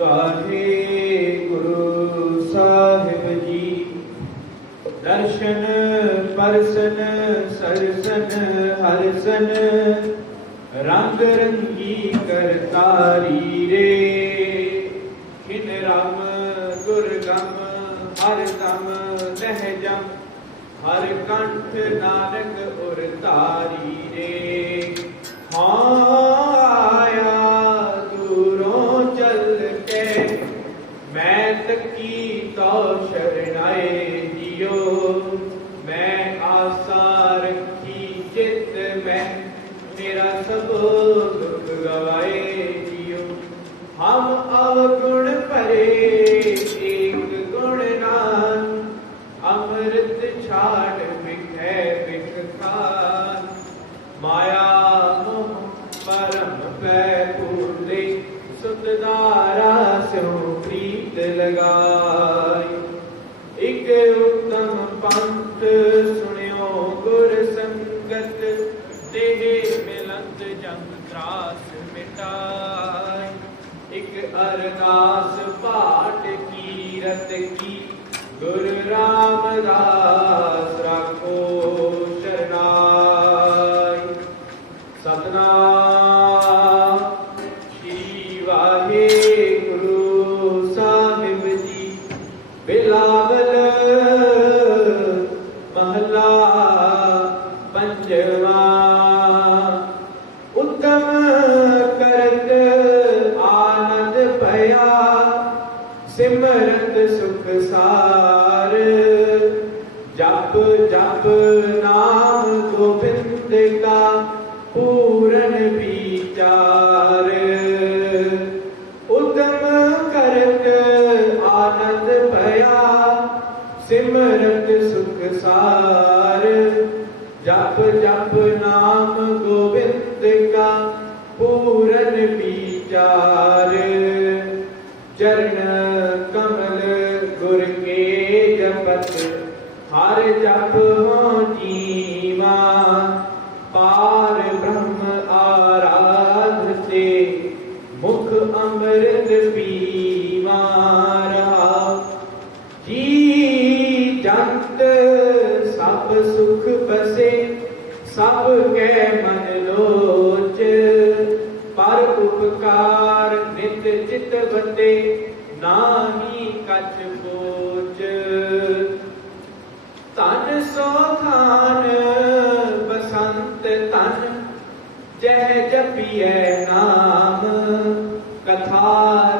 वाहेगुरु साहिब जी। दर्शन person सरसन Harsan रंग रंगी करतारी रे। खिन राम दुर्गम हर दम लहजम हर कंठ नानक उर तारी रे। हाँ आया दूरों चल के मैं तकी तो शरणाए जियो। मैं आशा रखी चित में मेरा सब दुख गवाए जियो। हम अवगुण परे एक गुण नान अमृत छाड़ बिखै बिख खान। माया मोह परम पै पूरे सुतदारा स्यों प्रीत लगाई। एक उत्तम पंथ सुनियो गुर संगत देह मिलत जंग त्रास मिटाई। एक अरदास पाठ कीरत की गुरु रामदास राखो शरणाई। सतनाम श्री वाहेगुरु साहिब जी। बिलावल महला पंजवा। उत्तम करत आनंद भया सिमरत सुख सार। जप जप नाम गोविंद का पूरन विचार। उद्यम करत आनंद भया सिमरत सुख सार। जप जप नाम गोविंद का पूरन विचार। चरण कमल गुर के जपत हर जप हो जीवा। पार ब्रह्म आराधते मुख अमृत पीवा। जी जंत सब सुख बसे सब के मन लोच। पर उपकार नित चित बते नाही कछ बोच। तन सो थान बसंत तन जह जपिए नाम। कथा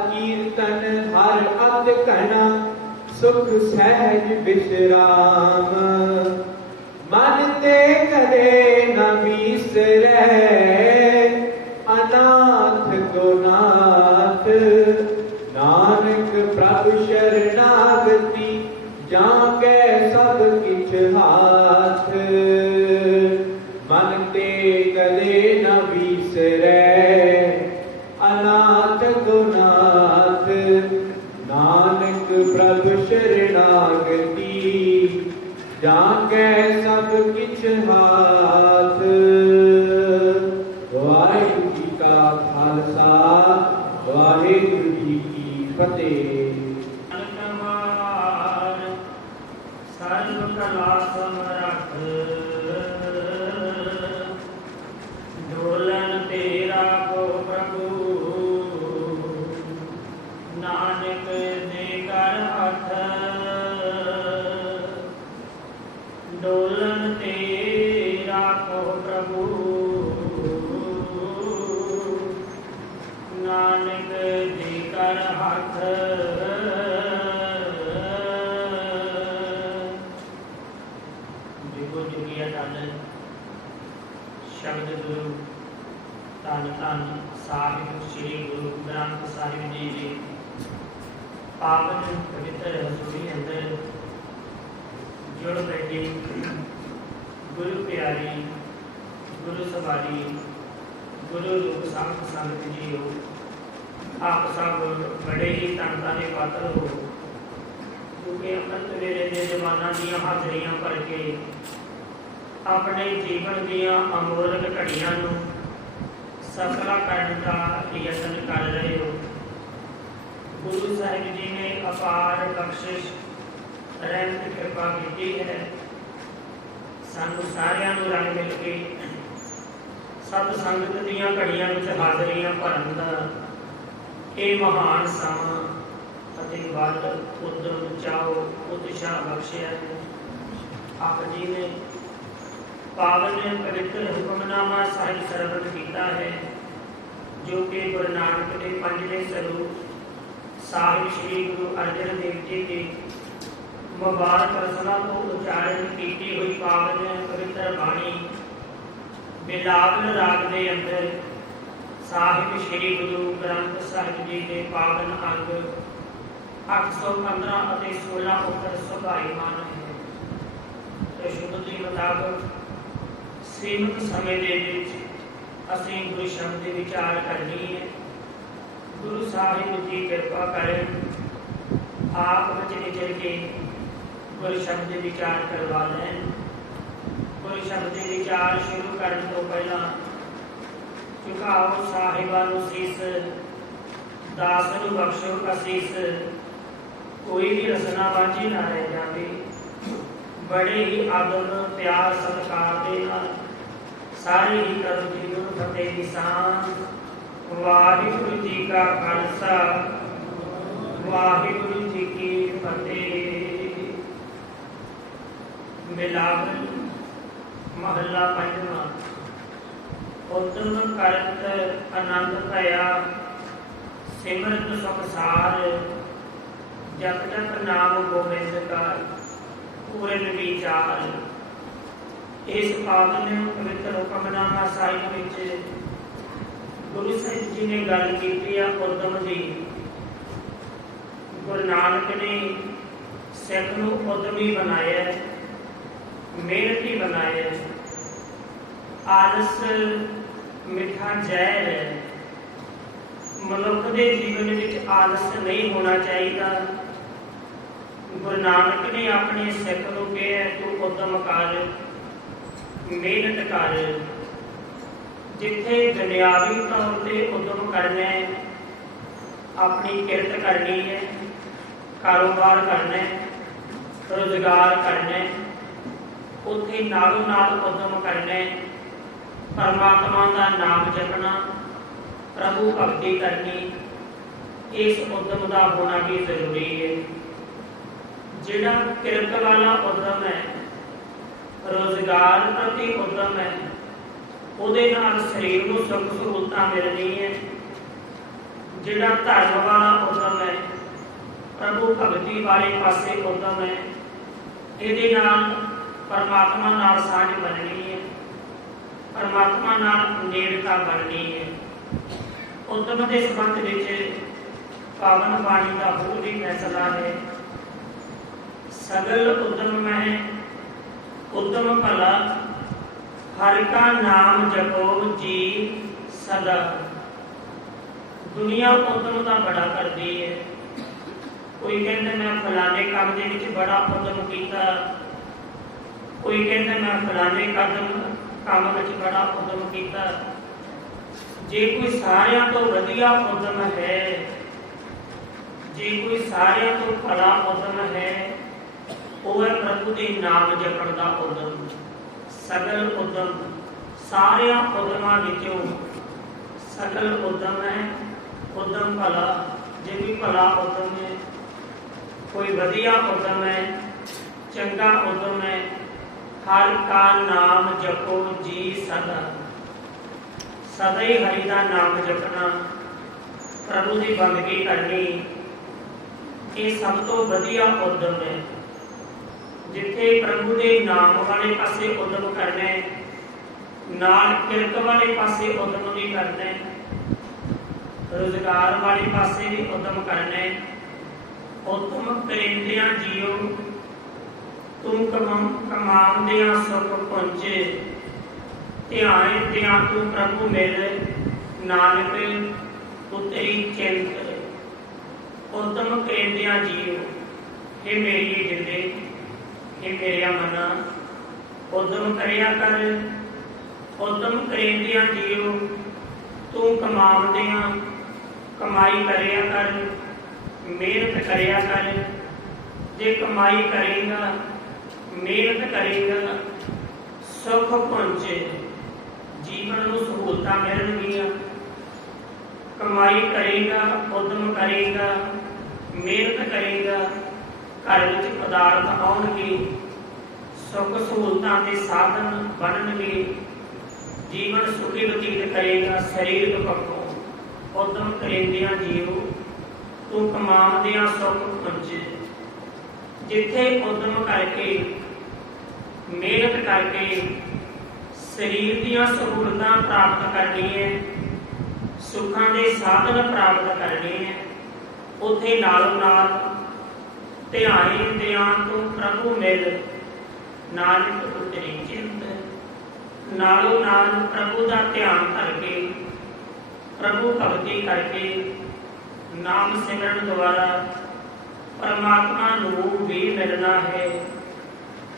कीर्तन हर अत कणा सुख सहज विश्राम। मन ते कदे न बिसरै अनाथ को नाथ। नानक प्रभु शरणागति जाके सब किछ हाथ। मन ते कदे न बिसरै अनाथ को नाथ। नानक प्रभु शरणागति जाके सब किछ हाथ। वाहिगुरु जी का खालसा वाहिगुरु जी की फतेह। सर्व कला समरथ डोलन तेरा को प्रभु। नानक दे कर हथ डोलन तेरा को प्रभु। नानक दे कर हथ जुगो जुगिया धन शब्द गुरु धन धन साहिब श्री गुरु ग्रंथ साहिब जी जी पावन पवित्र हजूरी अंदर जुड़ बैठे गुरु प्यारी गुरु सवारी गुरु रूप संत संगत जी हो। आप सब बड़े ही धनता के पात्र हो क्योंकि अमृत वेले के जमाना दियाँ हाजरियां भर के अपने जीवन दियाँ अमोलक घड़ियां नूं सफला करने का यतन कर रहे हो। गुरु साहिब जी ने अपार बख्शिश रहमत कृपा की है। सानू सारियां नूं रंग मिल के सत संगत दीयां घड़ियां विच हाज़रियां भरन दा ਇਹ महान समा ਅਤੇ ਵੱਲ ਉਦਮ ਚਾਓ ਉਤਸ਼ਾਹ ਬਖਸ਼ਿਆ ਹੈ। ਆਪ ਜੀ ਨੇ ਪਾਵਨ ਪਵਿੱਤਰ ਹੁਕਮਨਾਮਾ ਸਾਹਿਬ ਸਰਵਣ ਕੀਤਾ ਹੈ, ਜੋ ਕਿ ਗੁਰੂ ਨਾਨਕ ਦੇ ਪੰਜਵੇਂ ਸਰੂਪ ਸਾਹਿਬ ਸ੍ਰੀ ਗੁਰੂ ਅਰਜਨ ਦੇਵ ਜੀ ਦੇ ਮੁਬਾਰਕ ਰਸਨਾ ਤੋਂ ਉਚਾਰਨ ਕੀਤੀ ਹੋਈ ਪਾਵਨ ਪਵਿੱਤਰ ਬਾਣੀ ਬਿਲਾਵਲ ਰਾਗ ਦੇ ਅੰਦਰ ਸਾਹਿਬ ਸ੍ਰੀ ਗੁਰੂ ਗ੍ਰੰਥ ਸਾਹਿਬ ਜੀ ਦੇ ਪਾਵਨ ਅੰਗ 815 ਅਤੇ 16 ਉੱਪਰ ਸੁਭਾਈਮਾਨ ਹੈ। ਤੇ ਸ਼ੁਭ ਦੇ ਮੁਤਾਬਕ ਸੀਮਤ ਸਮੇਂ ਦੇ ਵਿੱਚ ਅਸੀਂ ਗੁਰੂ ਸ਼ਬਦ ਦੇ ਵਿਚਾਰ ਕਰਨੀ ਹੈ। ਗੁਰੂ ਸਾਹਿਬ ਜੀ ਕਿਰਪਾ ਕਰਨ ਆਪ ਵਿੱਚ ਵਿਚਰ ਕੇ ਗੁਰੂ ਸ਼ਬਦ ਦੇ ਵਿਚਾਰ ਕਰਵਾ ਲੈਣ। ਗੁਰੂ ਸ਼ਬਦ ਦੇ ਵਿਚਾਰ ਸ਼ੁਰੂ ਕਰਨ ਤੋਂ ਪਹਿਲਾਂ ਝੁਕਾਓ ਸਾਹਿਬਾਂ ਨੂੰ ਸੀਸ, ਦਾਸ ਨੂੰ ਬਖਸ਼ੋ ਅਸੀਸ, कोई भी रसना वांझी ना रह जाए। बड़े ही आदर प्यार सत्कार दे नाल सारे ही कर्म जीवन फतेह निशान। वाहिगुरु जी का खालसा, वाहिगुरु जी की फतेह। बिलावल महला पंजवां। उद्दम करत आनंद भया, सिमरत सुख सार, जप जप नाम गोबिंद का पूरन विचार। इस पावन पवित्र हुक्मनामा साहिब विच गुरु साहिब जी ने गल की उद्दम की। गुरु नानक ने सिख नूं उद्दमी बनाया, मेहनती बनाया। आलस मिठा जहर है। मनुख के जीवन में आलस नहीं होना चाहिए। गुरु नानक ने अपने सिख नूं कहा तू उद्दम कर, मेहनत कर। जिथे दुनियावी तौर पर उद्दम करना है, अपनी किरत करनी है, कारोबार करना है, रोजगार करना है, उत्थे नालों नाल उद्दम करना है। परमात्मा का नाम जपना, प्रभु भक्ति करनी, इस उद्दम का होना भी जरूरी है। जिहड़ा किरत वाला उद्दम है, रोजगार प्रति उद्दम है, उहदे नाल शरीर नूं सुख सहूलतां मिलनी है। जिहड़ा धर्म वाला उद्दम है, प्रभु भगती वाले पासे उद्दम है, इहदे नाल परमात्मा नाल साझ बननी है, परमात्मा नाल नेड़ता बननी है। उद्दम के संबंध में पावन बाणी का बहुत ही फैसला है। सगल उद्दम में उद्दम भला, हर का नाम जपो जी सदा। दुनिया उद्दम का बड़ा करती है। कोई कहता मैं फलाने काम के विच बड़ा उद्दम किया, कोई कहता मैं फलाने काम में बड़ा उद्दम किया। जे कोई सारियां तो वधिया उद्दम है, जे कोई सारियां तो भला उद्दम है, वह है प्रभु के नाम जपण का उद्दम। सगल उद्दम सारियां उद्दमां विचों सगल उद्दम है। उद्दम भला, जे कोई भला उद्दम है, कोई वधिया उद्दम है, चंगा उद्दम है। हर का नाम जपो जी सदा। सदा ही हरि का नाम जपना, प्रभु की बंदगी करनी, ये सब तो वधिया उद्दम है। जिथे प्रभु के नाम वाले पासे उद्दम करना है, नाल किरत वाले पासे उद्दम भी करना है, रोजगार वाले पासे भी उद्दम करना है। उद्दम करेंदियां जियो, तुम कमांदियां सुख पहुंचे। ध्यान दियां तू प्रभु मिल, नानक उतरी चिंत। उद्दम करेंदियां जियो, हे मेरी जिंदे, हे मेरिया मना, उद्दम करिया कर। उद्दम करेंदियां जियो, तू कमांदियां कमाई करिया कर। मेहनत करिया कर, जे कमाई करेगा मेहनत करेगा सुख पहुंचे, जीवन में सहूलतां मिलणगियां। कमाई करेगा, उद्यम करेगा, मेहनत करेगा, घर विच पदार्थ आउणगे, सुख सहूलतां के साधन बनणगे, जीवन सुखी बतीत करेगा। शरीरक पक्षों उद्यम करेंदियां जीव तू कमावदियां सुख पहुंचे। जिथे उद्यम करके मेहनत करके शरीर दियां सहूलतां प्राप्त करनी है, सुखां दे साधन प्राप्त करने हैं, उत्थे नालों नाल ध्यान ध्यान तो प्रभु मिल नानक उतरी चिंत। नालों नाल प्रभु का ध्यान करके प्रभु भगती करके नाम सिमरन द्वारा परमात्मा नूं भी मिलना है,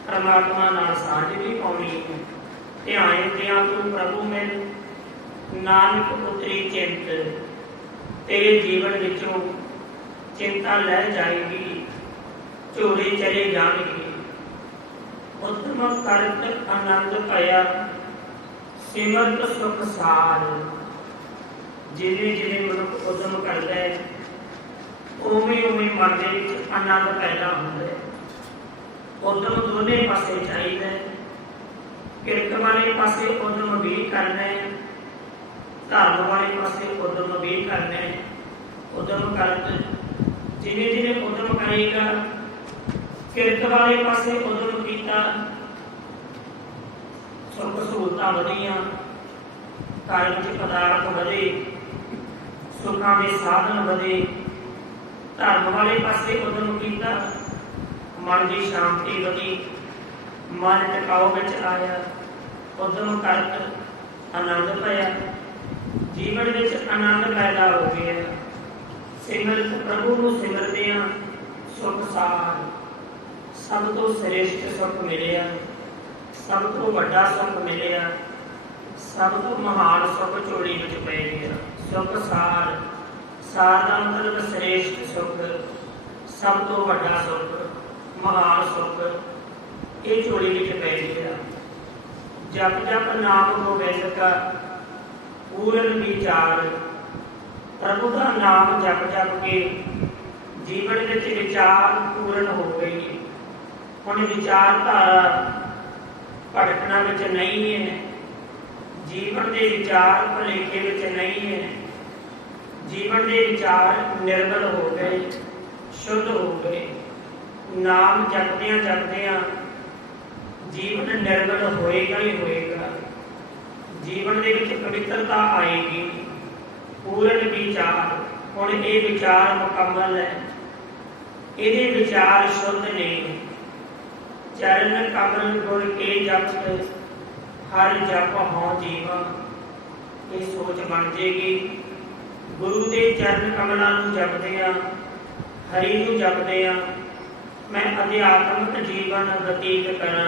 परमात्मा नाल साझ भी पाउणी है। ध्यान ध्यान तो प्रभु मिल नानक उतरी चिंत। तेरे जीवन विचों चिंता लह जाएगी, झोले चले जाएंगे। उद्यम करत आनंद पाया, सिमरत सुख सार। जिवें जिवें मनुख उद्यम करता है उवें उवें मन दे विच आनंद पैदा होंदा है। उद्यम दोने पासे चाहिए, किरक वाले पासे उद्यम भी करना है, धर्म वाले पासे उद्यम भी करना है। उद्यम करत जिवें जिवें उद्यम करेगा, किरक वाले पासे उद्यम कीता, सुख सहूलतां वधियां, घर विच पदार्थ वधे, सुखां दे साधन वधे। धर्म वाले पासे उद्यम कीता, मन की शांति वधी, मन टिकाऊ विच आया। उद्यम करत आनंद पाया, जीवन विच आनंद पैदा हो गया। सिमरत प्रभु नूं सिमरदियां सुख सार। सब तो श्रेष्ठ सुख मिलिया, सब तो वड्डा सुख मिलिया, सब तो महान सुख झोली विच पै गया। सुख सार, सार का मतलब श्रेष्ठ सुख, सब तो वड्डा सुख, महान सुख, ये झोली विच पै गया। जप जप नाम गोबिंद का पूर्ण विचार। प्रभु का नाम जप जप के जीवन विच विचार पूर्ण हो गई। हुण विचारधारा भटकना विच नहीं है, जीवन के विचार भुलेखे विच नहीं है। जीवन के विचार निर्मल हो गए, शुद्ध हो गए। नाम जपदियां जपदियां जीवन निर्मल होएगा ही होएगा। जीवन के विच पवित्रता आएगी। पूर्ण विचार, हुण ये विचार मुकम्मल है, ये विचार शुद्ध ने। चरण कमल गुर के जप, हर जप हों जीवा। ये सोच बन जाएगी। गुरु के चरण कमलों नूं जपदियां, हरि नूं जपदियां मैं अध्यात्मक जीवन बतीत करा।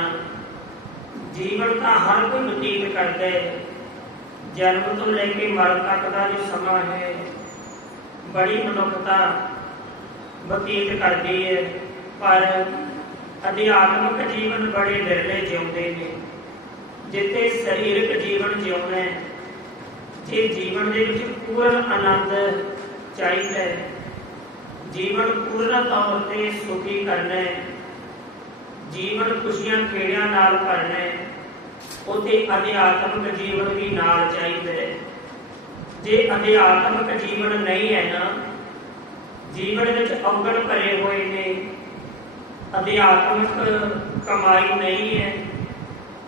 जीवन का हर कोई बतीत करता है। जन्म तो लेके मरण तक का जो समा है, बड़ी मनुखता बतीत करती है, पर अध्यात्मक जीवन बड़े विरले जिउंदे ने। जिथे शरीरक जीवन जिउना है, जे जीवन दे विच पूर्ण आनंद चाहिए, जीवन पूर्ण तौर पर सुखी करना है, जीवन खुशियां खेड़ियां नाल भरना है, उसे अध्यात्मक जीवन भी नाल चाहिए। जे अध्यात्मक जीवन नहीं है ना, जीवन विच अवगुण भरे हुए ने, अध्यात्मक कमाई नहीं है,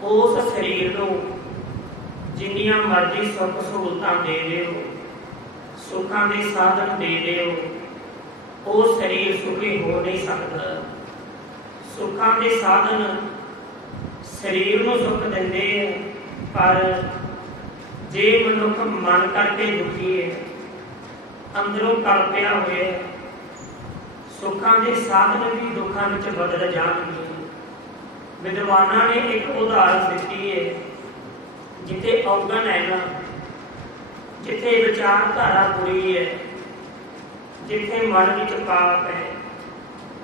उस शरीर को जिन्नियां मर्जी सुख सहूलतां दे दिओ, सुखां दे साधन दे दिओ, वो शरीर सुखी हो नहीं सकता। सुखां दे साधन शरीर को सुख देंदे है, पर जे मनुख मन करके दुखी है, अंदरों कल्पिया हुए, सुखां दे साधन भी दुखां विच बदल जाणगे। विद्वाना ने एक उदाहरण दी है, जिथे अवगुण है ना, जिथे विचारधारा बुरी है, जिथे मन विच पाप है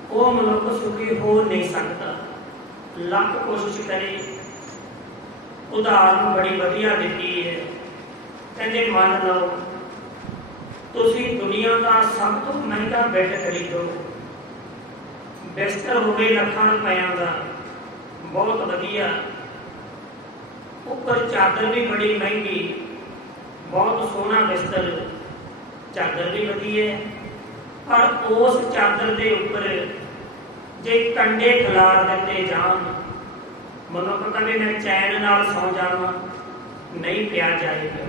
वो मनुख सुखी हो नहीं सकता। लख कोशिश करे। उदाहरण बड़ी वधिया दिती है। कहते मान लो तुसी दुनिया का सब तो महंगा बैड खरीदो, बिस्तर होवे लखां रुपया का बहुत वधिया, उपर चादर भी बड़ी महंगी, बहुत सोहना बिस्तर, चादर भी वधिया है, पर उस चादर के उपर जे कंडे खिलार दिते जान मनुख कदे मैं चैन नाल सौ जावां नहीं पिया जाएगा।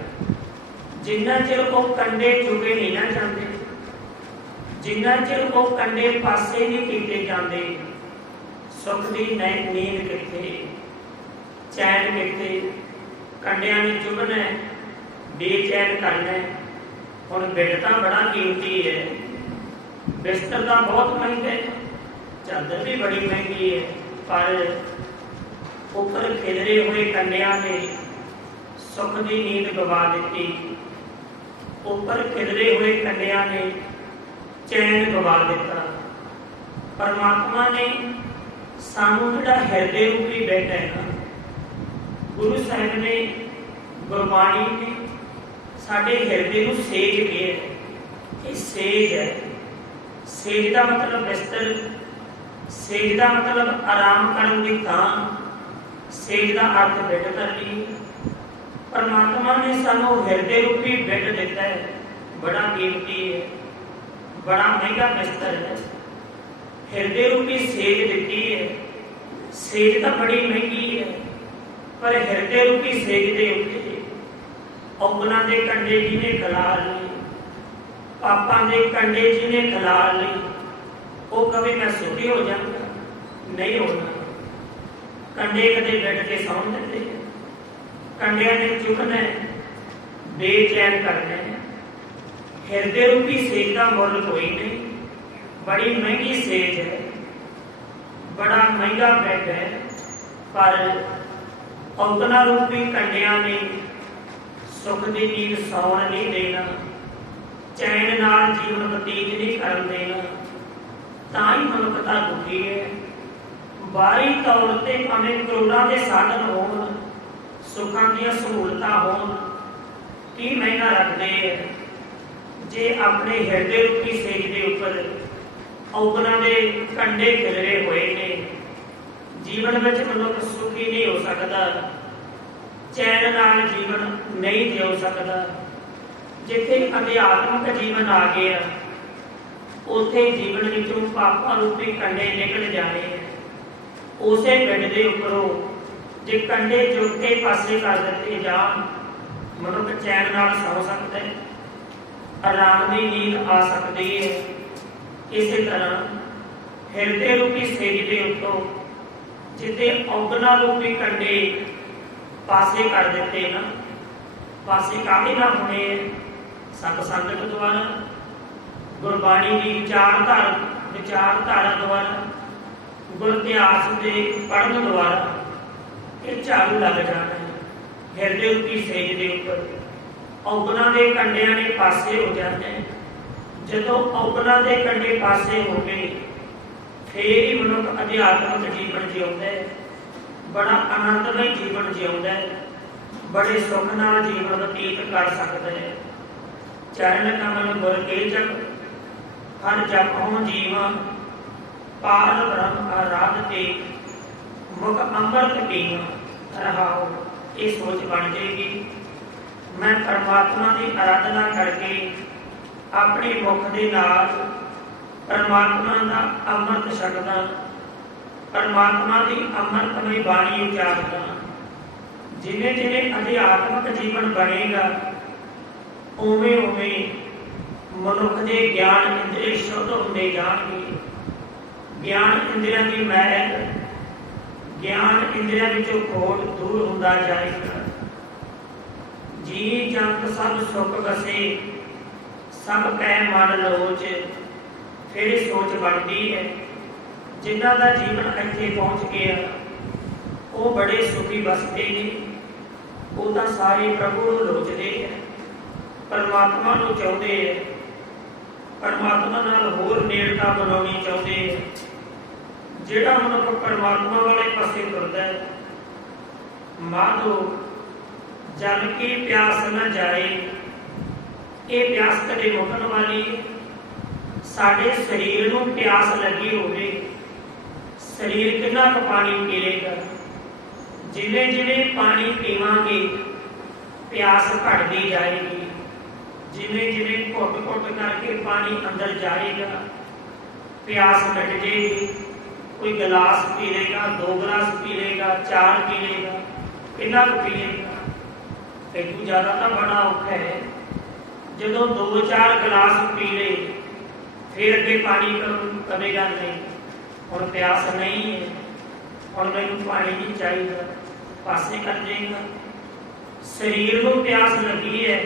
जिन्ना चिर वो कंडे चुके नहीं ना जाते, जिन्ना चिर वो कंडे पासे नहीं कीते जाते, सुख की नींद किथे, चैन किथे। कंडिया ने चुभना है, बेचैन करना है। हुण बेड तां बड़ा कीमती है, बिस्तर तां बहुत महंगा है, चादर भी बड़ी महंगी है, पर ऊपर खिलरे हुए कंडिया ने सुख की नींद गवा दी। ऊपर खिलरे हुए कंडिया ने चैन गवा दिता। परमात्मा ने सानू जिहड़ा हृदय रूपी बैठा है ना, गुरु साहिब ने गुरबाणी ने साडे हृदय नूं सेज दिया है। ये सेज है। सेज का मतलब बिस्तर, सेज का मतलब आराम करने की थां, सेज का अर्थ बैठ कर ली। परमात्मा ने सानू हृदय रूपी बेड दिता है, बड़ा कीमती है, बड़ा महंगा बिस्तर है। हृदय रूपी सेज दी है। सेज तो बड़ी महंगी है, पर हृदय रूपी सेज के उत्ते औगुणां दे कंडे जिन्हें खिलार ली, पापां दे कंडे जिन्हें खिलार ली, वो कभी मैं सुखी हो जाऊंगा नहीं होना। कंडे कदे बेड के सौं देते, कंडिया ने चुभना है, बेचैन करना है। हृदय रूपी सेज का मुल कोई नहीं, बड़ी महंगी सेज है, बड़ा महंगा बेड है, पर औगुणा रूपी कंडिया ने सुख की नींद सौण नहीं देना, चैन नाल जीवन बतीत नहीं कर देना। तां ही मनुखता दुखी है। बाहरी तौर पर भावें करोड़ां के साधन होण, सुखां दी सहूलतां होण, की महंगा रखते हैं, जे अपने हृदय रूपी सेज के उपर औगुणां दे कंडे खिलरे हुए ने, जीवन में मनुख सुखी नहीं हो सकता, चैन नाल जीवन नहीं जिउ सकता। जिथे अध्यात्मक जीवन आ गया उथे जीवन विचों पापां रूपी कंडे निकल जाने हैं। उसे बेड के उपरों जे कंडे चुक के पासे कर दिते जान मनुख चैन नाल सौ सकता है, आराम की नींद आ सकती है। इसी तरह हृदय रूपी सेज के उत्तों जिते औगुणा रूपी कंडे पासे कर दिते ना, पासे काफी ना होने सतसंग द्वारा, गुरबाणी की विचारधारा द्वारा, गुर इतिहास के पढ़न द्वारा ये झाड़ू लग जाना है। हृदय रूपी सेज के उपर औगुणा के कंडिया ने पासे हो जाते हैं। जदों औगुणा के कंडे पासे हो गए फिर ही मनुख अध्यात्मक जीवन जिउंदा है, बड़ा आनंदमय जीवन जिउंदा है, बड़े सुख नाल जीवन बतीत कर सकता है। चरण कमल गुर के जप हर जपो जीवा, पार ब्रह्म आराधते मुख अमृत पीवा। रहाओ ये सोच बन जाएगी, मैं परमात्मा की आराधना करके अपने मुख के नाल परमात्मा का अमृत छकदा, परमात्मा की अमृतमय बाणी उचारदा। जिन्हें जिन्हें अध्यात्मक जीवन बनेगा उवें उवें मनुख के ज्ञान इंद्रिय शुद्ध होंदे जाणगे। ज्ञान इंद्रियों की मैल, ज्ञान इंद्रियों विचों खोट दूर होंदा जाएगा। जी जंत सब सुख बसे, सब कै मन लोच। फिर सोच बनती है जिन्हों का जीवन इत्थे पहुँच गया वो बड़े सुखी बसते हैं, वो तो सारे प्रभु को लोचते हैं, परमात्मा को चाहते हैं। परमात्मा नाल होर नेड़ता बनाउणी चाहुंदे है। जिहड़ा मनुख परमात्मा वाले पासे तुरदा है, माधो जल की प्यास न जाए, ये प्यास कदे मुकण वाली है। साडे शरीर नूं प्यास लगी होवे, शरीर कितना क पानी पी लेगा। जिवें जिवें पानी पीवांगे प्यास घटदी जाएगी, जिवें जिवें घुट घुट करके पानी अंदर जाएगा प्यास मिट जाएगी। कोई गिलास पी लेगा, 2 गिलास पी लेगा, 4 पी लेगा, कितना पी लेगा। इतू ज़्यादा तो बड़ा औखा है जो 2-4 गिलास पी ले फिर अगे पानी करेगा नहीं। हुण प्यास नहीं है, हुण मैनूं पानी नहीं चाहिए, पासे कर देगा। शरीर को प्यास लगी है,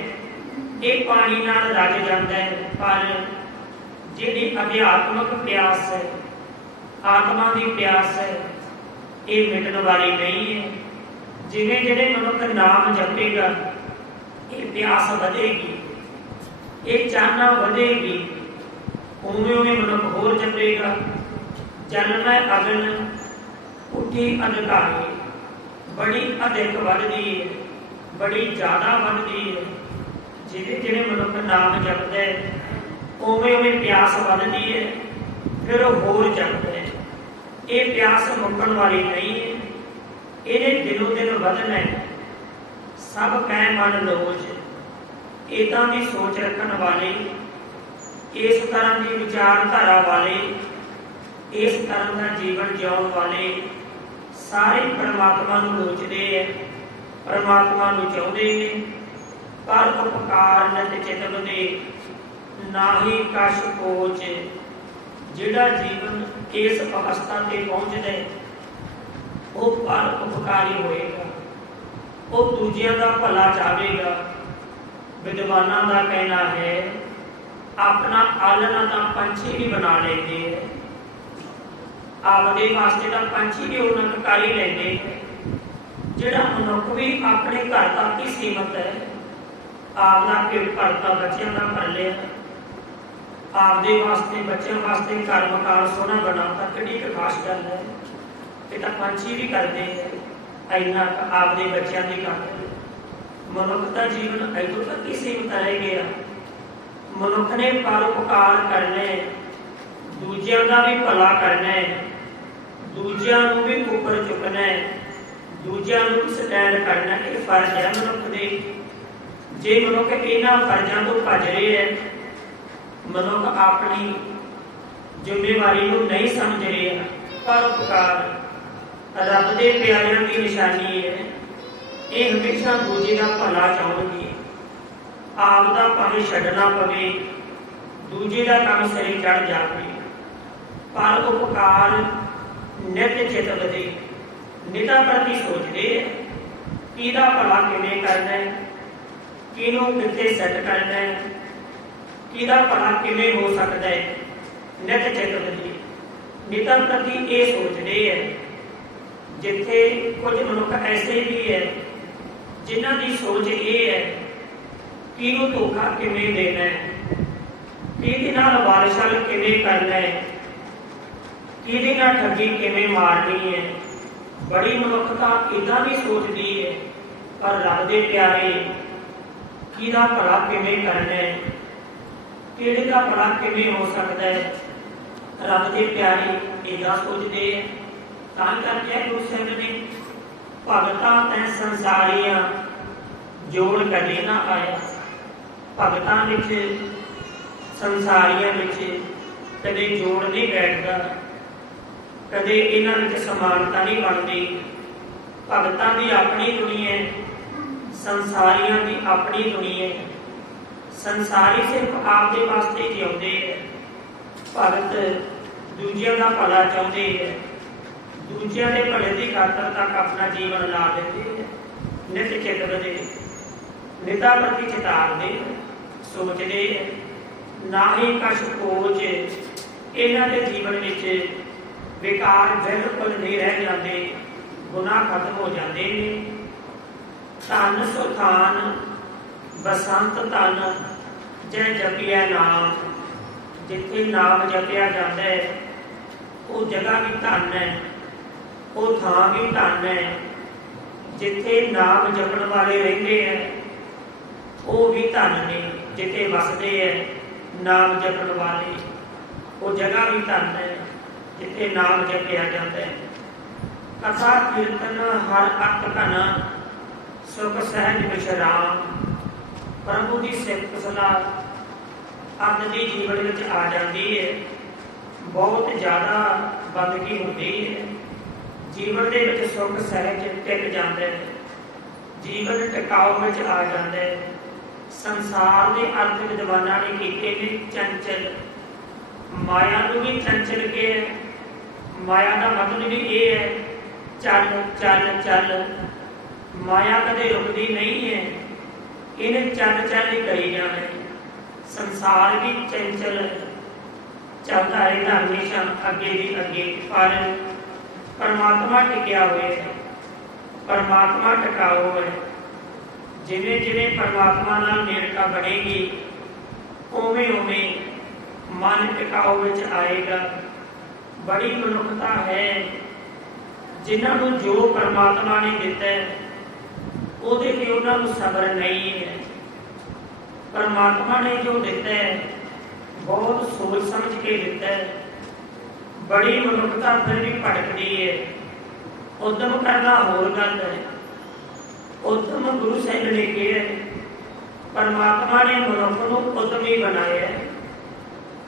ये पानी नाल रज जाता है, पर जिहड़ी अध्यात्मक प्यास है, आत्मा की प्यास है, ये मिटन वाली नहीं है। जिवें जिहड़े मनुख नाम जपेगा ये प्यास बढ़ेगी, ये चाहना बढ़ेगी, उवें उवें मनुख होर जपेगा। जल में अगन उठी अधिकारी, बड़ी अधिक बढ़ती है, बड़ी ज़्यादा बढ़ती है। जिवें जिहड़े मनुख नाम जपदा है उवें उवें प्यास बढ़ती है, फिर होर जपदा है। ये प्यास मुकण वाली नहीं है, ये दिनों दिन बढ़ना है। सब कह मन लोच, इदां की सोच रखने वाले, इस तरह की विचारधारा वाले, इस तरह का जीवन जिउण वाले सारे परमात्मा नूं लोचदे है, परमात्मा नूं चाहुंदे ने। पर उपकार नित चितवदे नाही कछ कोच। जिहड़ा जीवन इस अवस्था ते पहुंचदा है वो पर उपकारी होएगा, वो दूजियां दा भला चाहेगा। विद्वानां दा कहना है अपना आलना दा पंछी भी बना लेंदे है, आपदे वास्ते दा पंछी भी उन्नत कर ही लेंदे है। जिहड़ा मनुख भी अपने घर तक ही सीमित है, आपदा पेट भरता बच्चों का भर लिया, आपदे वास्ते बच्चों वास्ते घर मकान सोहना बनाता, कितनी खास गल है। ये तो पंछी भी करते हैं, इन्ना आपदे बच्चों की करते। मनुख का जीवन इतों तक ही सीमित रह गया। मनुख ने परोपकार करना है, दूजियां का भी भला करना है, दूजियां नूं भी ऊपर चुकना है, दूजियां नूं भी स्टैंड करना। ये फर्ज है मनुख के। जे मनुख इन्हां फर्जां तो भज रहे है, मनुख अपनी जिम्मेवारी को नहीं समझ रहे। परोपकार रब के प्यारिਆਂ की निशानी है। ये हमेशा दूजे का भला चाहणगे, आपदा भावें छड्डना पवे, दूजे का काम सिरे चढ़ जाए। परोपकार नित चितवदे, निता प्रति सोचते है किहदा भला किवें करना है, किहनूं कित्थे सैट करना है, किहदा भला किवें हो सकता है। नित चितवदे निता प्रति ये सोचते है। जिथे कुछ मनुख ऐसे भी है जिन्हां की सोच ये है किहनूं धोखा किवें देना है, किहदे नाल वारछल किवें करना है, किहदे नाल ठगी किवें मारनी है। बड़ी मनुखता इदां भी सोचती है, पर रब दे प्यारे किहदा भला किवें करना है, किहड़े दा भला किवें हो सकता है। रब दे प्यारे इदां सोचते हैं। तां करके गुरु साहिब ने भगतां तैं संसारियां जोड़ कदे ना आया। भगतां विच संसारियां विच कदे जोड़ नहीं बैठदा, कदे इन्हां विच समानता नहीं बनदी। भगतां दी अपनी दुनिया है, संसारियां दी अपनी दुनिया है। संसारी सिर्फ आपदे वास्ते जिउंदे है, भगत दूजियां दा भला चाहुंदे है, दूजियां दे भले की खातर तक अपना जीवन ला देते हैं। नित चितवदे निता प्रति चितारदे सोचते ना ही कछ कोच। इन्हां दे जीवन विच विकार बिल्कुल नहीं रह जाते, गुनाह खत्म हो जाते हैं। धन सुखान बसंत धन जय जपिया नाम, ਜਿੱਥੇ ਨਾਮ ਜਪਿਆ ਜਾਂਦਾ ਹੈ ਉਹ ਜਗ੍ਹਾ ਵੀ ਧਨ ਹੈ, ਉਹ ਥਾਂ ਵੀ ਧਨ ਹੈ। ਜਿੱਥੇ ਨਾਮ ਜਪਣ ਵਾਲੇ ਰਹਿੰਦੇ ਹੈ ਉਹ ਵੀ ਧਨ ਨੇ। ਜਿੱਥੇ ਵਸਦੇ ਹੈ ਨਾਮ ਜਪਣ ਵਾਲੇ ਉਹ ਜਗ੍ਹਾ ਵੀ ਧਨ ਹੈ ਜਿੱਥੇ ਨਾਮ ਜਪਿਆ ਜਾਂਦਾ ਹੈ। ਕਥਾ ਕੀਰਤਨ ਹਰ ਅਰਥ ਘਨਾ ਸੁਖ ਸਹਿਜ ਵਿਸ਼ਰਾਮ। ਪ੍ਰਭੂ ਦੀ ਸਿਫਤ ਸਲਾਹ ਅੰਨ ਦੀ ਜੀਵਨ ਵਿੱਚ ਆ ਜਾਂਦੀ ਹੈ। ਬਹੁਤ ਜ਼ਿਆਦਾ ਬੰਦਗੀ ਹੁੰਦੀ ਹੈ। ਜੀਵਨ ਦੇ ਵਿੱਚ ਸੁਖ ਸਹਿਜ ਟਿਕ ਜਾਂਦਾ ਹੈ। ਜੀਵਨ ਟਿਕਾਉ ਵਿੱਚ ਆ ਜਾਂਦਾ ਹੈ। ਸੰਸਾਰ ਦੇ ਅਰਥ ਵਿਦਵਾਨਾਂ ਨੇ ਕੀਤੇ ਨੇ ਚੰਚਲ। ਮਾਇਆ ਨੂੰ ਵੀ ਚੰਚਲ ਕੇ, ਮਾਇਆ ਦਾ ਮਤਲਬ ਵੀ ਇਹ ਹੈ ਚੱਲ ਚੱਲ ਚੱਲ। ਮਾਇਆ ਕਦੇ ਰੁਕਦੀ ਨਹੀਂ ਹੈ, ਇਹਨੇ ਚੱਲ ਚੱਲ ਹੀ ਕਰੀ ਜਾਣਾ ਹੈ। ਸੰਸਾਰ ਵੀ ਚੰਚਲ ਚੱਲਦਾ ਰਹਿੰਦਾ ਹਮੇਸ਼ਾ ਅੱਗੇ ਦੀ ਅੱਗੇ, ਪਰ ਪਰਮਾਤਮਾ ਟਿਕਿਆ ਹੋਇਆ ਹੈ। ਪਰਮਾਤਮਾ ਟਿਕਾਊ ਹੈ। ਜਿਵੇਂ ਜਿਵੇਂ ਪਰਮਾਤਮਾ ਨਾਲ ਨੇੜਤਾ ਬਣੇਗੀ ਉਵੇਂ ਉਵੇਂ ਮਨ ਟਿਕਾਊ ਵਿੱਚ ਆਏਗਾ। ਬੜੀ ਮਨੁੱਖਤਾ ਹੈ ਜਿਨ੍ਹਾਂ ਨੂੰ ਜੋ ਪਰਮਾਤਮਾ ਨੇ ਦਿੱਤਾ ਹੈ ਉਹਦੇ ਤੇ ਉਹਨਾਂ ਨੂੰ ਸਬਰ ਨਹੀਂ ਹੈ। ਪਰਮਾਤਮਾ ਨੇ ਜੋ ਦਿੱਤਾ ਹੈ ਬਹੁਤ ਸੋਚ ਸਮਝ ਕੇ ਦਿੱਤਾ ਹੈ। ਬੜੀ ਮਨੁੱਖਤਾ ਫਿਰ ਵੀ ਭਟਕਦੀ ਹੈ। ਉਦਮ ਕਰਨਾ ਹੋਰ ਗੱਲ ਹੈ। ਉਦਮ ਗੁਰੂ ਸਾਹਿਬ ਨੇ ਕਿਹਾ ਪਰਮਾਤਮਾ ਨੇ ਮਨੁੱਖ ਨੂੰ ਉਦਮੀ ਬਣਾਇਆ ਹੈ।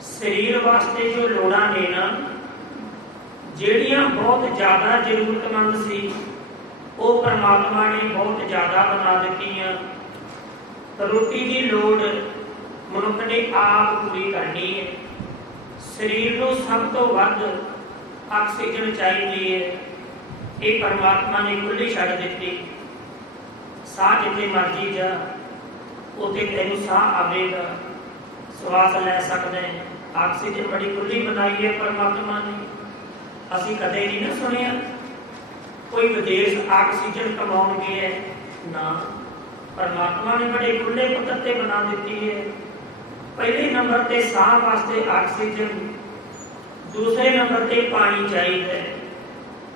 ਸਰੀਰ ਵਾਸਤੇ ਜੋ ਲੋੜਾਂ ਨੇ ਨਾ, ਜਿਹੜੀਆਂ ਬਹੁਤ ਜ਼ਿਆਦਾ ਜ਼ਰੂਰਤਮੰਦ ਸੀ ਉਹ ਪਰਮਾਤਮਾ ਨੇ ਬਹੁਤ ਜ਼ਿਆਦਾ ਬਣਾ ਦਿੱਤੀਆਂ। ਰੋਟੀ ਦੀ ਲੋੜ ਮਨੁੱਖ ਨੇ ਆਪ ਪੂਰੀ ਕਰਨੀ ਹੈ। ਸਰੀਰ ਨੂੰ ਸਭ ਤੋਂ ਵੱਧ ਆਕਸੀਜਨ ਚਾਹੀਦੀ ਹੈ। ਇਹ ਪਰਮਾਤਮਾ ਨੇ ਖੁੱਲ੍ਹੀ ਛੱਡ ਦਿੱਤੀ। ਸਾਹ ਜਿੱਥੇ ਮਰਜੀ ਜਾ ਉੱਥੇ ਤੈਨੂੰ ਸਾਹ ਆਵੇਗਾ, ਸਵਾਸ ਲੈ ਸਕਦਾ ਹੈ। ਆਕਸੀਜਨ ਬੜੀ ਖੁੱਲ੍ਹੀ ਬਣਾਈ ਹੈ ਪਰਮਾਤਮਾ ਨੇ। ਅਸੀਂ ਕਦੇ ਨਹੀਂ ਨਾ ਸੁਣਿਆ ਕੋਈ ਵਿਦੇਸ਼ ਆਕਸੀਜਨ ਕਮਾਉਣ ਗਿਆ ਨਾ। ਪਰਮਾਤਮਾ ਨੇ ਬੜੇ ਖੁੱਲ੍ਹੇ ਪੱਧਰ ਤੇ ਬਣਾ ਦਿੱਤੀ ਹੈ। ਪਹਿਲੇ ਨੰਬਰ ਤੇ ਸਾਹ ਵਾਸਤੇ ਆਕਸੀਜਨ, ਦੂਸਰੇ ਨੰਬਰ ਤੇ ਪਾਣੀ ਚਾਹੀਦਾ ਹੈ।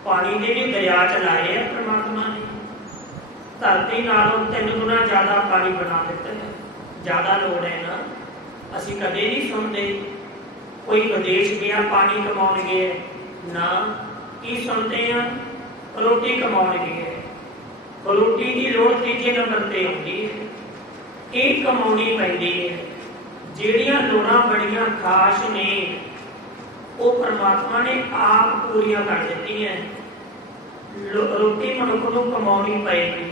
ਪਾਣੀ ਦੇ ਵੀ ਦਰਿਆ ਚਲਾਏ ਹੈ ਪਰਮਾਤਮਾ ਨੇ। ਧਰਤੀ ਨਾਲੋਂ 3 ਗੁਣਾ ਜ਼ਿਆਦਾ ਪਾਣੀ ਬਣਾ ਦਿੱਤਾ ਹੈ। ਜ਼ਿਆਦਾ ਲੋੜ ਹੈ ਨਾ। ਅਸੀਂ ਕਦੇ ਨਹੀਂ ਸੁਣਦੇ ਕੋਈ ਵਿਦੇਸ਼ ਗਿਆ ਪਾਣੀ ਕਮਾਉਣ ਗਿਆ ਨਾ। ਕੀ ਸੁਣਦੇ ਆ? ਰੋਟੀ ਕਮਾਉਣ ਗਿਆ। ਰੋਟੀ ਦੀ ਲੋੜ ਤੀਜੇ ਨੰਬਰ ਤੇ ਹੁੰਦੀ ਹੈ। ਇਹ ਕਮਾਉਣੀ ਪੈਂਦੀ ਹੈ। ਜਿਹੜੀਆਂ ਲੋੜਾਂ ਬੜੀਆਂ ਖਾਸ ਨੇ ਉਹ ਪਰਮਾਤਮਾ ਨੇ ਆਪ ਪੂਰੀਆਂ ਕਰ ਦਿੱਤੀਆਂ। ਰੋਟੀ ਮਨੁੱਖ ਨੂੰ ਕਮਾਉਣੀ ਪਏਗੀ।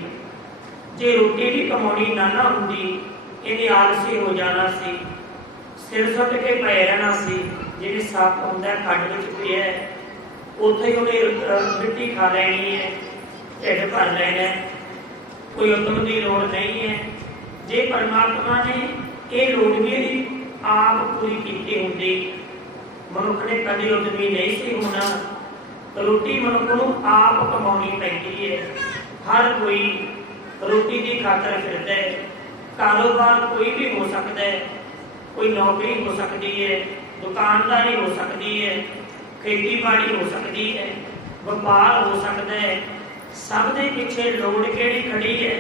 ਜੇ ਰੋਟੀ ਵੀ ਕਮਾਉਣੀ ਨਾ ਹੁੰਦੀ ਇਹਨੇ ਆਲਸੀ ਹੋ ਜਾਣਾ ਸੀ, ਸਿਰ ਸੁੱਟ ਕੇ ਪਏ ਰਹਿਣਾ ਸੀ। ਜਿਵੇਂ ਸੱਪ ਹੁੰਦਾ ਖੱਡ ਵਿੱਚ ਪਿਆ ਉੱਥੇ ਹੀ ਉਹਨੇ ਮਿੱਟੀ ਖਾ ਲੈਣੀ ਹੈ, ਢਿੱਡ ਭਰ ਲੈਣਾ। ਕੋਈ ਉਦਮ ਦੀ ਲੋੜ ਨਹੀਂ ਹੈ। ਜੇ ਪਰਮਾਤਮਾ ਨੇ ਇਹ ਲੋੜ ਵੀ ਇਹਦੀ ਆਪ ਪੂਰੀ ਕੀਤੀ ਹੁੰਦੀ ਮਨੁੱਖ ਨੇ ਕਦੇ ਉਦਮੀ ਨਹੀਂ ਸੀ ਹੋਣਾ। ਰੋਟੀ ਮਨੁੱਖ ਨੂੰ ਆਪ ਕਮਾਉਣੀ ਪੈਂਦੀ ਹੈ। ਹਰ ਕੋਈ ਰੋਟੀ ਦੀ ਖਾਤਰ ਫਿਰਦਾ ਹੈ। ਕਾਰੋਬਾਰ ਕੋਈ ਵੀ ਹੋ ਸਕਦਾ ਹੈ। ਕੋਈ ਨੌਕਰੀ ਹੋ ਸਕਦੀ ਹੈ, ਦੁਕਾਨਦਾਰੀ ਹੋ ਸਕਦੀ ਹੈ, ਖੇਤੀਬਾੜੀ ਹੋ ਸਕਦੀ ਹੈ, ਵਪਾਰ ਹੋ ਸਕਦਾ ਹੈ। ਸਭ ਦੇ ਪਿੱਛੇ ਲੋੜ ਕਿਹੜੀ ਖੜੀ ਹੈ?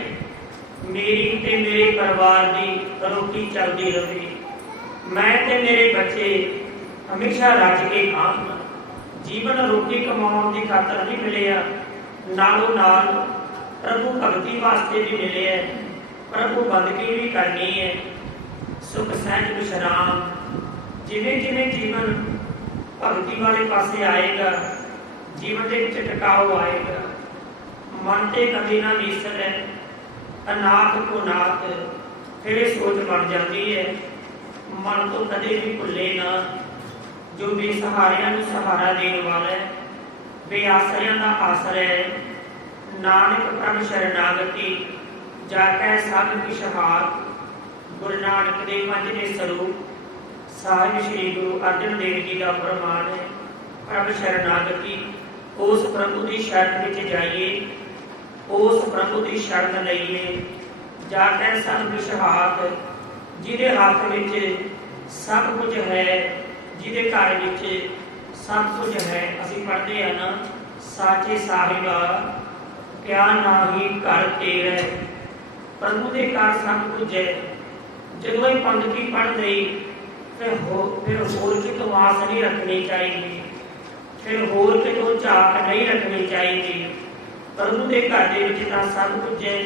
ਮੇਰੀ ਤੇ ਮੇਰੇ ਪਰਿਵਾਰ ਦੀ ਰੋਟੀ ਚੱਲਦੀ ਰਹੇ, ਮੈਂ ਤੇ ਮੇਰੇ ਬੱਚੇ ਹਮੇਸ਼ਾ ਰੱਜ ਕੇ ਖਾਣ। ਜੀਵਨ ਰੋਟੀ ਕਮਾਉਣ ਦੀ ਖਾਤਰ ਨਹੀਂ ਮਿਲਿਆ, ਨਾਲੋਂ ਨਾਲ ਪ੍ਰਭੂ ਭਗਤੀ ਵਾਸਤੇ ਵੀ ਮਿਲਿਆ। ਪ੍ਰਭੂ ਬੰਦਗੀ ਵੀ ਕਰਨੀ ਹੈ। ਸੁਖ ਸਹਿਜ ਵਿਸ਼ਰਾਮ। ਜਿਵੇਂ ਜਿਵੇਂ ਜੀਵਨ ਭਗਤੀ ਵਾਲੇ ਪਾਸੇ ਆਏਗਾ ਜੀਵਨ ਦੇ ਵਿੱਚ ਟਿਕਾਊ ਆਏਗਾ। ਮਨ ਤੇ ਕਦੇ ਨਾ ਵਿਸਰੇ ਅਨਾਥ ਕੋ ਨਾਥ। ਫਿਰ ਇਹ ਸੋਚ ਬਣ ਜਾਂਦੀ ਹੈ ਮਨ ਤੋਂ ਕਦੇ ਵੀ ਭੁੱਲੇ ਨਾ ਜੋ ਬੇਸਹਾਰਿਆਂ ਨੂੰ ਸਹਾਰਾ ਦੇਣ ਵਾਲਾ ਹੈ, ਬੇਆਸਰਿਆਂ ਦਾ ਆਸਰਾ ਹੈ। ਨਾਨਕ ਪ੍ਰਭ ਸ਼ਰਨਾਗਤੀ ਜਾ ਕੈ ਸਭ ਕੀ ਸ਼ਹਾਦ। ਗੁਰੂ ਨਾਨਕ ਦੇ ਪੰਜਵੇਂ ਸਰੂਪ ਸਾਹਿਬ ਸ਼੍ਰੀ ਗੁਰੂ ਅਰਜਨ ਦੇਵ ਜੀ ਦਾ ਪ੍ਰਮਾਣ ਹੈ। ਪ੍ਰਭ ਸ਼ਰਨਾਗਤੀ, ਉਸ ਪ੍ਰਭੂ ਦੀ ਸ਼ਰਨ ਵਿੱਚ ਜਾਈਏ, ਉਸ ਪ੍ਰਭੂ ਦੀ ਸ਼ਰਨ ਲਈਏ। ਜਾ ਕੈ ਸਭ ਕੀ ਸ਼ਹਾਦ, ਜਿਹਦੇ ਹੱਥ ਵਿੱਚ सब कुछ है, जिहदे घर विच सब कुछ है। असीं पढ़दे हैं ना, साचे साहिबा क्या नाही घर तेरे। प्रभु के घर सब कुछ है। जदों ही पंक्ति पढ़ गई फिर होर कितों आस नहीं रखनी चाहिए, फिर होर कितों झाक नहीं रखनी चाहिए। प्रभु के घर दे विच तां सब कुछ है।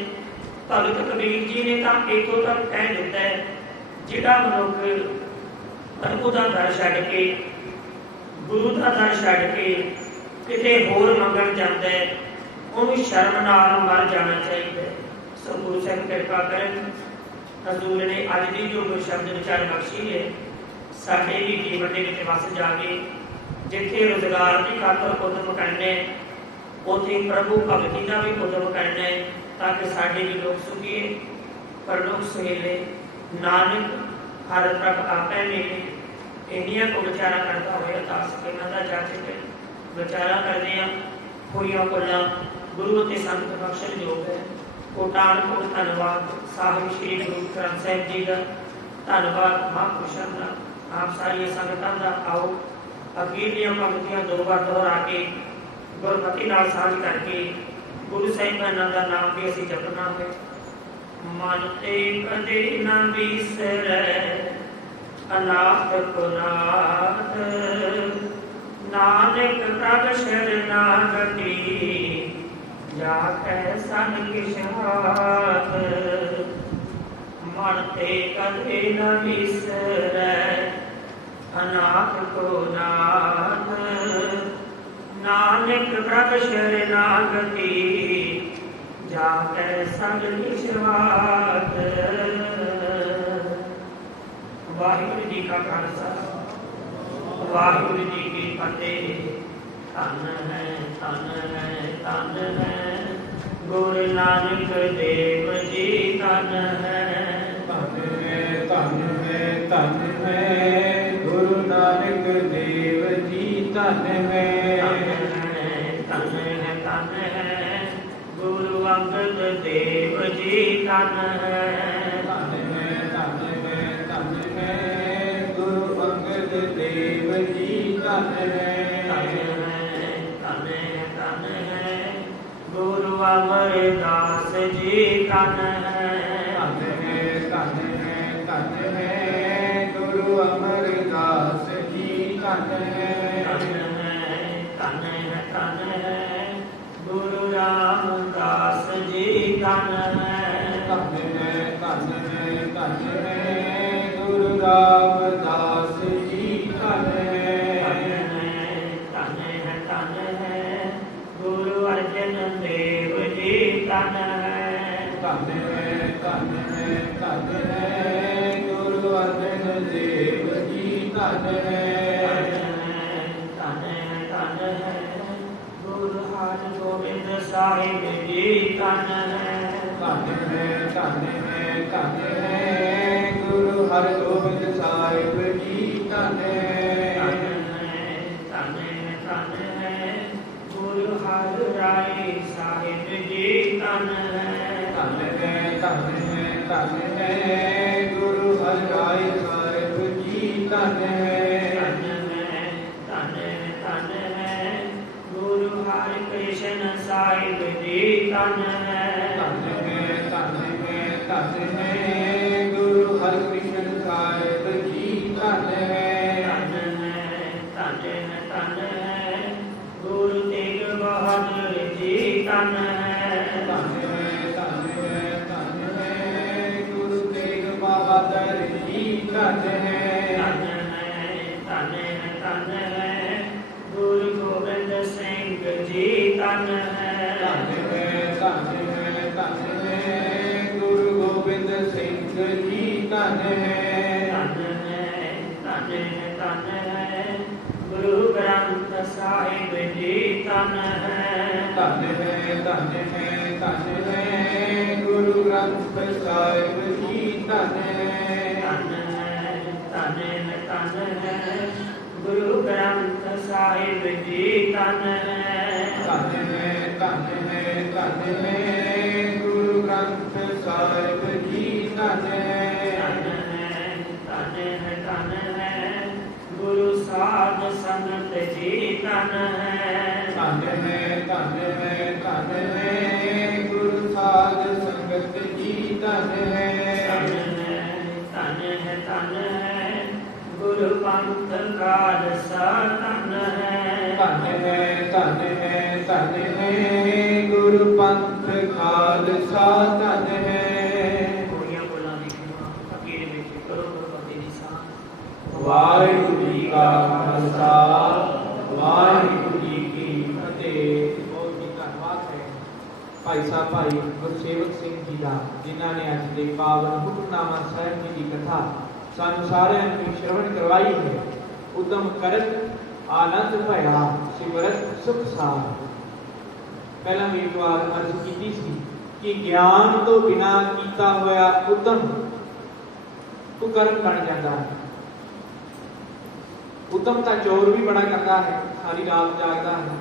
भगत कबीर जी ने तो इतों तक कह दिता है, जिहड़ा मनुख प्रभु का घर छड्ड के गुरु का घर छड्ड के किते होर मंगण जाता है, उन्हें शर्म नाल मर जाना चाहिए। सो गुरु साहिब कृपा करन, हजूर ने अज की जो शब्द विचार बख्शी है, साडे भी जीवन के विच वस जाके जिथे रोजगार की खातर उद्यम करने, उथे प्रभु भगती का भी उद्यम करना है, ताकि साडे भी लोग सुखिए परलोक सुहेले नानक हर प्रभ आपे मिले। इन्नियां को विचारा करता हुए अरदास करना दा जाचक विचारा करते हैं। होइयां गल्लां गुरु ते संत बख्शण योग है। कोटान कोट धन्नवाद साहिब श्री गुरु ग्रंथ साहिब जी का, धन्नवाद महापुरुषों का, आप सारिया संगतां दा। आओ अखीरलियां पंक्तियां दो बार दोहरा के गुरमति नाल साझ करके गुरु साहिबाना का नाम भी असीं जपना है। मन ते कदे न बिसरै अनाथ पुनाथ, नानक प्रभ शरणागति जाकै सन किशात। मन ते कदे न बिसरै अनाथ पुनाथ, नानक प्रभ शरणागति जाकै सन किशात। वाहिगुरु जी का खालसा, वाहिगुरु जी की फतेह। धन है धन है धन है गुरु नानक देव जी, धन है धन है धन है धन है गुरु नानक देव जी, धन है धन है धन है गुरु अंगद देव जी, धन है धन है धन है धन है गुरु अंगद देव जी, धन है धन है गुरु अमरदास जी, धन है धन है धन है गुरु अमरदास जी, धन है धन है गुरु रामदास जी, धन है धन है गुरु रामदास जी, धन है गुरु अर्जन देव जी, धन है धन है गुरु अर्जन देव जी, धन धन है गुरु हर गोबिंद साहिब जी, धन है गुरु हर गोबिंद साहिब जी, धन है गुरु हर राय साहिब जी, धन है गुरु हर राय साहिब जी, धन है गुरु हर कृष्ण साहिब जी, धन है गुरु हर कृष्ण साहिब जी, धन है गुरु तेग बहादुर जी, धन है गुरु तेग बहादुर जी, धन है गुरु गोबिंद सिंह जी, धन है गुरु गोबिंद सिंह जी, धन है गुरु ग्रंथ साहिब जी, धन है गुरु ग्रंथ साहिब जी, धन है गुरु ग्रंथ साहिब जी, धन है गुरु ग्रंथ साहिब जी, धन धन है गुरु साध संगत जी धन है। धन है धन है धन है गुरु साध संगत जी धन है। धन है धन है गुरु पंथ खालसा धन है। धन है धन है धन है गुरु पंथ खालसा धन है। होइया बोला लिखना अकेले में करो गुरपति दी साथ। वाहिगुरु जी का खालसा वाहिगुरु जी की फतेह। बहुत ही धन्यवाद है भाई साहब भाई गुरसेवक सिंह जी का जिन्हों ने अज के पावन हुक्मनामा साहिब जी की कथा सानू सारिਆਂ ਨੂੰ श्रवण करवाई है। उदम करत आनंद भया सिमरत सुख सार। पहला भी एक बार अर्ज की सी कि ज्ञान तो बिना कीता होया उदम कुकर्म बन जाता है। उदम का चोर भी बड़ा करता है, सारी रात जागता है,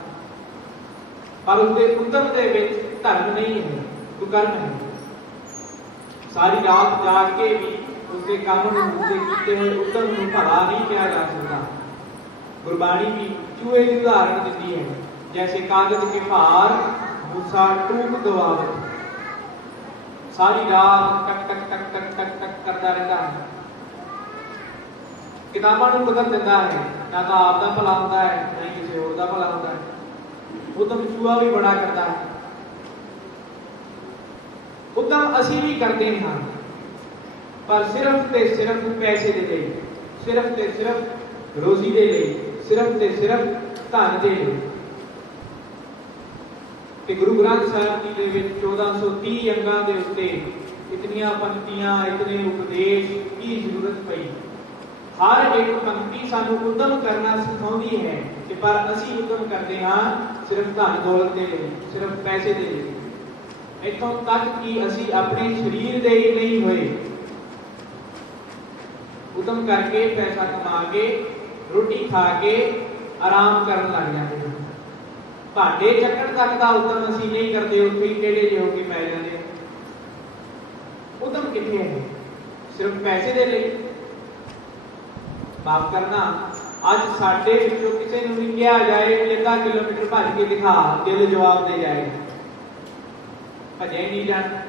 पर उसके उदम के विच धर्म नहीं है, कुकर्म है। सारी रात जाग के भी उसके काम किए हुए उदम को भला नहीं किया जा सकता। गुरबाणी भी चूहे की उदाहरण देती है, जैसे कागज के भार मूसा टूक दबावत। सारी रात टक टक टक टक टक टक करता रहता है, किताबों को बदल देता है, ना तो आपका भला होता है ना ही किसी और का भला होता है। उदम चूहा भी बड़ा करता है। उदम असी भी करते हैं, पर सिर्फ ते सिर्फ पैसे दे लिए, सिर्फ ते सिर्फ रोजी दे लिए, सिर्फ ते सिर्फ धन दे लिए। कि गुरु ग्रंथ साहिब जी दे विच 1430 अंगां दे उत्ते इतनियां पंक्तियां, इतने उपदेश की जरूरत पई। हर एक पंक्ति सानू उदम करना सिखाउंदी है कि पर असी उदम करते हाँ सिर्फ धन दौलत दे लिए, सिर्फ पैसे दे लिए। इत्थों तक कि असी अपने शरीर दे ही नहीं हुए, उदम करके पैसा कमा के रोटी खा के आराम करन लग जाते हैं। भांडे चक्कण तक का उदम असी नहीं करते, उत्थे टेढ़े जे होके पै जाते। उदम कितने है? सिर्फ पैसे दे लिए। माफ करना, अज साडे विचों किसी नूं भी कहा जाए कि आधा किलोमीटर भज के दिखा, दिल जवाब दे जाएगा, भजे नहीं जाना।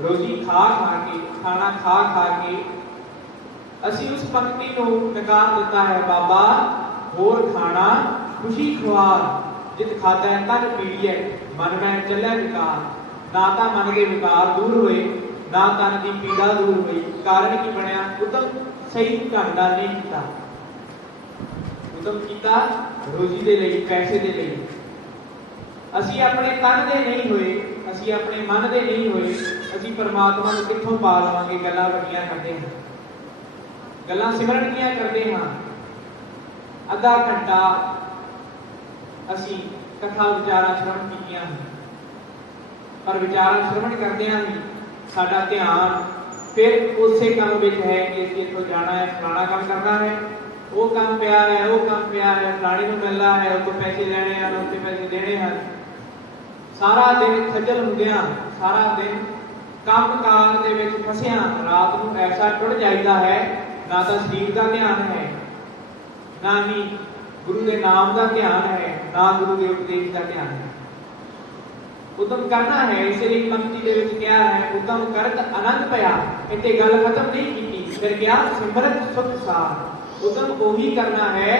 रोजी खा खा के, खाना खा खा के असी उस पंक्ति को नकार देता है, बाबा होर खाना खुशी खुआर, जित खाता है तन पीड़िए, मन में चले विकार। ना तो मन के विकार दूर हुए, ना तन की पीड़ा दूर हुई। कारण की बनया? उदम सही ढंग नाल नहीं किया। उदम किया रोजी दे लई, पैसे दे लई। असी अपने तन दे नहीं हुए, असी अपने मन दे नहीं हुए, असी परमात्मा को कित्थों पा लवांगे? गल्लां वड्डियां करदे हां, गल्लां सिमरन कीਆਂ करदे हां। आधा घंटा असी कथा विचारां श्रवण कीतियां, पर विचारां श्रवण करदियां ही साडा ध्यान फिर उसे काम विच है कि असीं इत्थों जाना है, फलाना काम करना है, वो काम पिया है, वो काम पिया है, फलाणे नूं मिलना है, उसको पैसे लेने हैं, उसके पैसे देने हैं। सारा दिन खजल हुंदियां, सारा दिन काम कार दे विच फसियां रात नूं ऐसा टुट जाईदा है, ना तो शरीर का ध्यान है, ना ही गुरु के नाम का ध्यान है, ना गुरु के उपदेश का ध्यान है। उदम करना है, इसलिए पंक्ति दे विच क्या है? उदम करत आनंद पया। इत्थे गल खत्म नहीं की, फिर क्या? सिमरत सुख सार। उदम वही करना है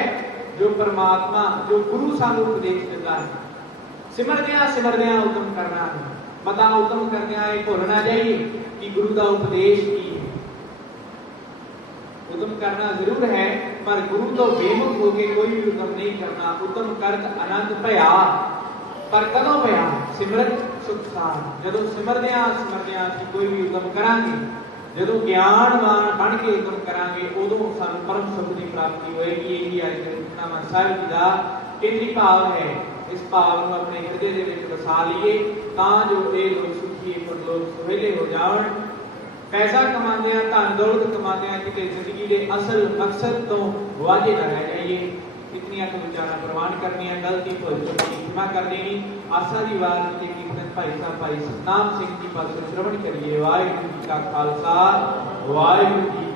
जो परमात्मा, जो गुरु सानू उपदेश देता है। सिमरदियां उदम करना है। पता उदम करदियां ये भुल ना जाइए कि गुरु का उपदेश की है। उदम करना जरूर है, पर गुरु तो बेमुख होकर कोई भी उदम नहीं करना। उदम करत आनंद भया, पर कदों भया? सिमरत सुख सार। जदों सिमरदियां असीं कोई भी उदम करांगे, जदों ज्ञानवान बन के उदम करांगे, उदों सानूं परम सुख की प्राप्ति होएगी। यही अज दे हुक्मनामा साहिब जी का केंद्री भाव है। इस भाव को अपने हृदय दे विच वसा लीए तां जो ये लोग सुखी परलोक सुहेले हो जावन। पैसा कमांदियां, धन दौलत कमांदियां किते जिंदगी के असल मकसद तो वाजे ना रह जाइए। इतनी तो विचारा प्रवान करनी है, गलती भुल चुक की क्षमा कर देनी। आशा की वार के कीर्तन भाई साहब भाई सतनाम सिंह जी पास श्रवण करिए। वाहिगुरू जी का खालसा वाहिगुरू जी